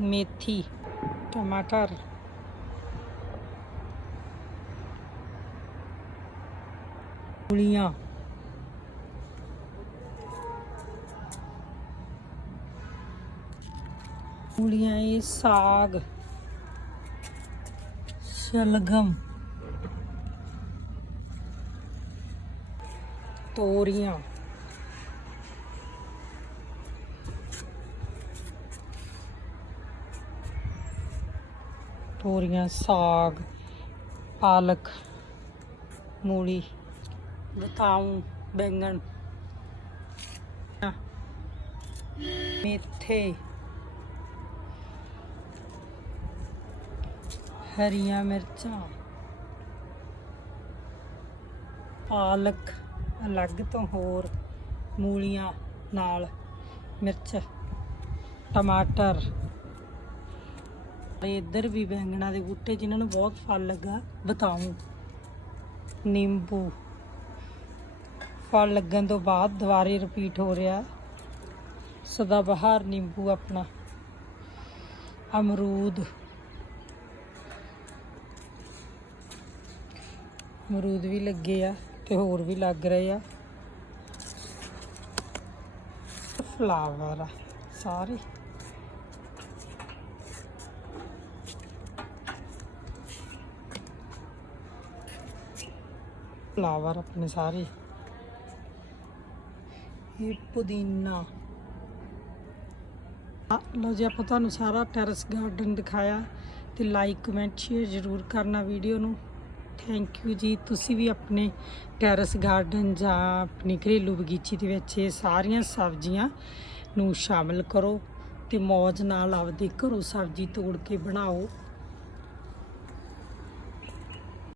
ਮੇਥੀ ਟਮਾਟਰ ਮੂਲੀਆਂ ਮੂਲੀਆਂ ਇਹ ਸਾਗ ਸ਼ਲਗਮ ਤੋਰੀਆਂ ਤੋਰੀਆਂ ਸਾਗ, ਪਾਲਕ, ਮੂਲੀ ਬਤਾਉ ਬੈਂਗਣ, ਮੇਥੇ, ਹਰੀਆਂ ਮਿਰਚਾਂ, ਪਾਲਕ ਅਲੱਗ ਤੋਂ ਹੋਰ ਮੂਲੀਆਂ ਨਾਲ ਮਿਰਚ, ਟਮਾਟਰ ਇੱਧਰ ਵੀ ਬੈਂਗਣਾ ਦੇ ਬੂਟੇ ਜਿਨ੍ਹਾਂ ਨੂੰ ਬਹੁਤ ਫਲ ਲੱਗਾ ਬਤਾਉ ਨਿੰਬੂ। ਫਲ ਲੱਗਣ ਤੋਂ ਬਾਅਦ ਦੁਬਾਰੇ ਰਿਪੀਟ ਹੋ ਰਿਹਾ। ਸਦਾ ਬਹਾਰ ਨਿੰਬੂ ਆਪਣਾ। ਅਮਰੂਦ। ਅਮਰੂਦ ਵੀ ਲੱਗੇ ਆ ਤੇ ਹੋਰ ਵੀ ਲੱਗ ਰਹੇ ਆ। ਫਲਾਵਰ ਆ ਸਾਰੇ। ਫਲਾਵਰ ਆਪਣੇ ਸਾਰੇ। ਇਹ ਪੁਦੀਨਾ। ਆ ਜੀ, ਆਪਾਂ ਤੁਹਾਨੂੰ ਸਾਰਾ ਟੈਰਸ ਗਾਰਡਨ ਦਿਖਾਇਆ ਤੇ ਲਾਈਕ ਕਮੈਂਟ ਸ਼ੇਅਰ ਜ਼ਰੂਰ ਕਰਨਾ ਵੀਡੀਓ ਨੂੰ। ਥੈਂਕ ਯੂ ਜੀ। ਤੁਸੀਂ ਵੀ ਆਪਣੇ ਟੈਰਸ ਗਾਰਡਨ ਜਾਂ ਆਪਣੀ ਘਰੇਲੂ ਬਗੀਚੀ ਦੇ ਵਿੱਚ ਇਹ ਸਾਰੀਆਂ ਸਬਜ਼ੀਆਂ ਨੂੰ ਸ਼ਾਮਿਲ ਕਰੋ ਤੇ ਮੌਜ ਨਾਲ ਆਪਦੇ ਘਰੋਂ ਸਬਜ਼ੀ ਤੋੜ ਕੇ ਬਣਾਓ।